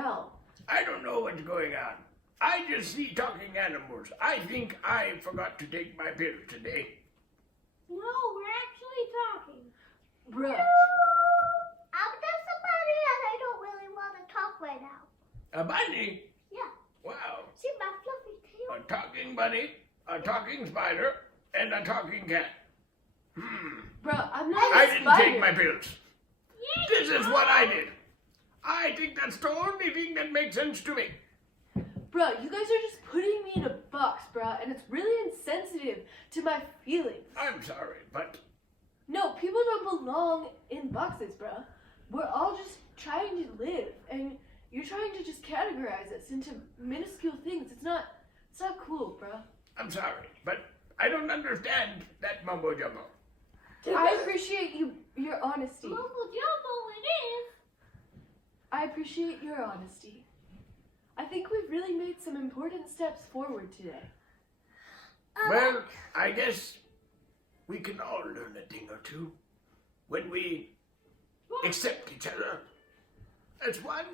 well. I don't know what's going on. I just see talking animals. I think I forgot to take my pills today. No, we're actually talking. Bruh. I'm just a bunny and I don't really want to talk right now. A bunny? Yeah. Wow. See my fluffy tail? A talking bunny, a talking spider, and a talking cat. Bruh, I'm not I a didn't spider. take my pills. This is what I did. I think that's the only thing that makes sense to me. Bruh, you guys are just putting me in a box, bruh, and it's really insensitive to my feelings. I'm sorry, but No, people don't belong in boxes, bruh. We're all just trying to live, and you're trying to just categorize us into minuscule things. It's not cool, bruh. I'm sorry, but I don't understand that mumbo jumbo. I appreciate your honesty. Mumbo jumbo it is. I appreciate your honesty. I think we've really made some important steps forward today. Well, I guess we can all learn a thing or two when we accept each other as one.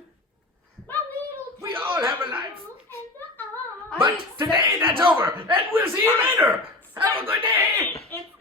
My little We all have a life. tail and the eye. I But accept today you that's all. over, and we'll see you later. Have a good day. It's